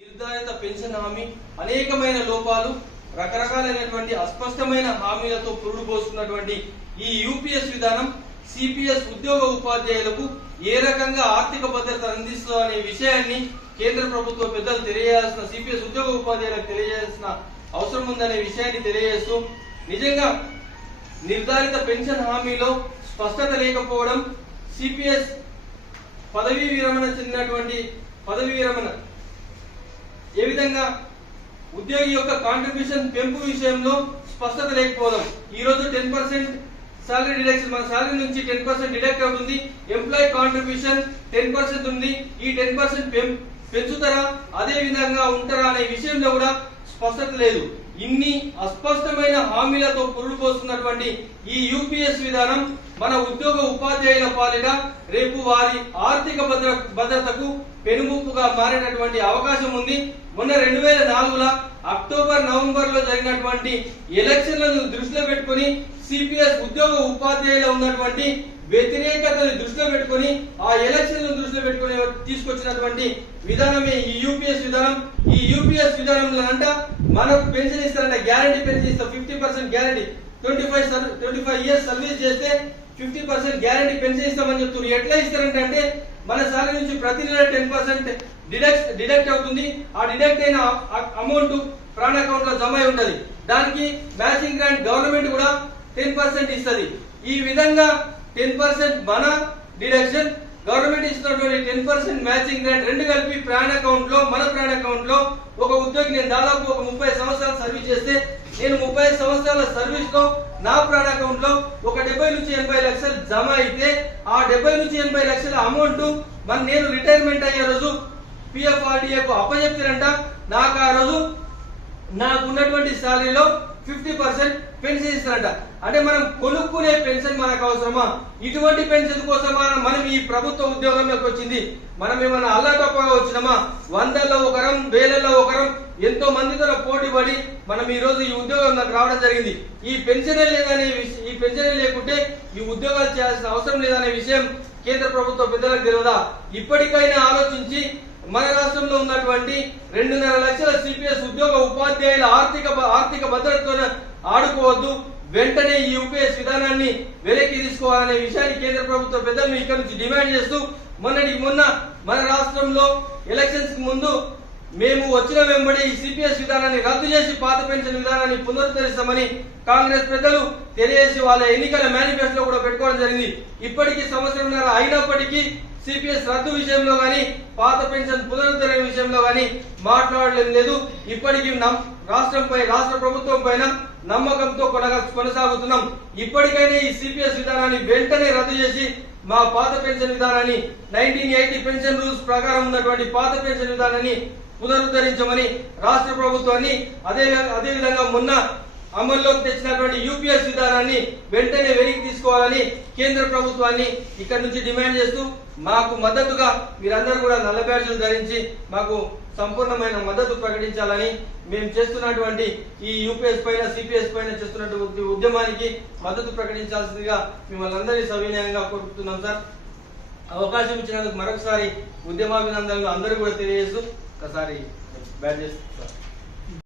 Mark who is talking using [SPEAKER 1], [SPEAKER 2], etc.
[SPEAKER 1] నిర్ధారిత pension హామీ అనేకమైన లోపాలు రకరకాలైనటువంటి అస్పష్టమైన హామీలతో పురుడు పోస్తున్నటువంటి ఈ యూపీఎస్ విధానం సిపిఎస్ ఉద్యోగ ఉపాధ్యాయులకు ఏ రకంగా ఆర్థిక భద్రత అందిస్తుందనే విషయాన్ని కేంద్ర ప్రభుత్వ పెద్దలు తెలియజేయాల్సిన సిపిఎస్ ఉద్యోగ ఉపాధ్యాయులకు తెలియజేయాల్సిన అవసరం ఉందనే విషయాన్ని తెలియజేస్తూ నిజంగా నిర్ధారిత పెన్షన్ హామీలో స్పష్టత లేకపోవడం సిపిఎస్ పదవీ విరమణ చెందినటువంటి పదవీ విరమణ ఏ విధంగా ఉద్యోగి యొక్క కాంట్రిబ్యూషన్ పెంపు విషయంలో స్పష్టత లేకపోవడం. ఈ రోజు టెన్ పర్సెంట్ సాలరీ డిడక్షన్ మన సాలరీ నుంచి టెన్ పర్సెంట్ డిడక్ట్ అవుతుంది. ఎంప్లాయీ కాంట్రిబ్యూషన్ టెన్ పర్సెంట్ ఉంది. ఈ టెన్ పర్సెంట్ పెంచుతారా? అదే విధంగా ఉంటారా అనే విషయంలో కూడా స్పష్టత లేదు. ఇన్ని అస్పష్టమైన హామీలతో పురుడు పోస్తున్నటువంటి ఈ యూపీఎస్ విధానం మన ఉద్యోగ ఉపాధ్యాయుల పాలిట రేపు వారి ఆర్థిక భద్ర భద్రతకు పెనుముప్పుగా మారేటటువంటి అవకాశం ఉంది. మొన్న రెండు వేల నాలుగుల అక్టోబర్ నవంబర్లో జరిగినటువంటి ఎలక్షన్లను దృష్టిలో పెట్టుకుని సిపిఎస్ ఉద్యోగ ఉపాధ్యాయుల ఉన్నటువంటి వ్యతిరేకతను దృష్టిలో పెట్టుకుని ఆ ఎలక్షన్లను దృష్టిలో పెట్టుకుని తీసుకొచ్చినటువంటి విధానమే ఈ యూపీఎస్ విధానం. ఈ యూపీఎస్ విధానంలో అంట మనకు పెన్షన్ ఇస్తారంట గ్యారంటీ పెన్షన్ ఇస్తాం. Fifty percent guarantee twenty five twenty five years service చేస్తే ఫిఫ్టీ పర్సెంట్ గ్యారంటీ పెన్షన్ ఇస్తామని చెప్తున్నారు. ఎట్లా ఇస్తారంటే అంటే మన సాలరీ నుంచి ప్రతి నెల టెన్ పర్సెంట్ డిడక్ట్ డిడక్ట్ అవుతుంది. ఆ డిడక్ట్ అయిన అమౌంట్ ప్రాణ అకౌంట్లో జమ అయి ఉంటది. దానికి మ్యాచింగ్ గ్రాంట్ గవర్నమెంట్ కూడా టెన్ పర్సెంట్ ఇస్తుంది. ఈ విధంగా టెన్ పర్సెంట్ మన డిడక్షన్ గవర్నమెంట్ ఇచ్చినటువంటి టెన్ పర్సెంట్ మ్యాచింగ్ గ్రాంట్ రెండు కలిపి ప్రాణ అకౌంట్లో మన ప్రాణ అకౌంట్లో ఒక ఉద్యోగి నేను దాదాపు ఒక ముప్పై సంవత్సరాలు సర్వీస్ చేస్తే నేను ముప్పై సంవత్సరాల సర్వీస్లో నా ప్రాణ అకౌంట్లో ఒక డెబ్బై నుంచి ఎనభై లక్షలు జమ అయితే ఆ డెబ్బై నుంచి ఎనభై లక్షల అమౌంట్ మన నేను రిటైర్మెంట్ అయ్యే రోజు పిఎఫ్ఆర్డిఏకు అప్పచెప్తారంట నాకు ఆ రోజు నాకు ఉన్నటువంటి శాలరీలో ఫిఫ్టీ పర్సెంట్ పెన్షన్ ఇస్తారట. అంటే మనం కొనుక్కునే పెన్షన్ మనకు అవసరమా? ఇటువంటి పెన్షన్ కోసమా మనం ఈ ప్రభుత్వ ఉద్యోగంలోకి వచ్చింది. మనం ఏమైనా అల్లాటప్పగా వచ్చినామా? వందల్లో ఒకరం వేలల్లో ఒకరం ఎంతో మందితో పోటీ పడి మనం ఈ రోజు ఈ ఉద్యోగంలోకి రావడం జరిగింది. ఈ పెన్షన్ లేదనే ఈ పెన్షన్ లేకుంటే ఈ ఉద్యోగాలు చేయాల్సిన అవసరం లేదనే విషయం కేంద్ర ప్రభుత్వ పెద్దలకు తెలియదా ఇప్పటికైనా ఆలోచించి మన రాష్ట్రంలో ఉన్నటువంటి రెండున్నర లక్షల సిపిఎస్ ఉద్యోగ ఉపాధ్యాయుల ఆర్థిక ఆర్థిక భద్రతతో ఆడుకోవద్దు. వెంటనే ఈ యూపీఎస్ విధానాన్ని వెనక్కి తీసుకోవాలనే విషయాన్ని కేంద్ర ప్రభుత్వ పెద్దలు ఇక్కడ నుంచి డిమాండ్ చేస్తూ మొన్నటి మొన్న మన రాష్ట్రంలో ఎలక్షన్స్కి ముందు మేము వచ్చిన వెంబడి ఈ సిపిఎస్ విధానాన్ని రద్దు చేసి పాత పెన్షన్ విధానాన్ని పునరుద్ధరిస్తామని కాంగ్రెస్ పెద్దలు తెలియజేసి వాళ్ళ ఎన్నికల మేనిఫెస్టో కూడా పెట్టుకోవడం జరిగింది. ఇప్పటికీ సంవత్సరంన్నర అయినప్పటికీ సిపిఎస్ రద్దు విషయంలో గాని పాత పెన్షన్ పునరుద్ధరణ విషయంలో గాని మాట్లాడలేదు లేదు. ఇప్పటికీ నమ్- రాష్ట్రంపై రాష్ట్ర ప్రభుత్వం పైన నమ్మకంతో కొనగా కొనసాగుతున్నాం. ఇప్పటికైనా ఈ సిపిఎస్ విధానాన్ని వెంటనే రద్దు చేసి మా పాత పెన్షన్ విధానాన్ని నైన్టీన్ ఎయిటీ పెన్షన్ రూల్స్ ప్రకారం ఉన్నటువంటి పాత పెన్షన్ విధానాన్ని పునరుద్ధరించమని రాష్ట్ర ప్రభుత్వాన్ని అదే అదే విధంగా మొన్న అమల్లోకి తెచ్చినటువంటి యూపీఎస్ విధానాన్ని వెంటనే వెనక్కి తీసుకోవాలని కేంద్ర ప్రభుత్వాన్ని ఇక్కడ నుంచి డిమాండ్ చేస్తూ మాకు మద్దతుగా మీరందరూ కూడా నల్ల బ్యాడ్జీలు ధరించి మాకు సంపూర్ణమైన మద్దతు ప్రకటించాలని మేము చేస్తున్నటువంటి ఈ యూపీఎస్ పైన సిపిఎస్ పైన చేస్తున్నటువంటి ఉద్యమానికి మద్దతు ప్రకటించాల్సిందిగా మిమ్మల్ని అందరినీ సవినయంగా కోరుతున్నాం సార్. అవకాశం ఇచ్చినందుకు మరొకసారి ఉద్యమాభినందనలు అందరూ కూడా తెలియజేస్తూ ఒకసారి బ్యాడ్ చేస్తున్నారు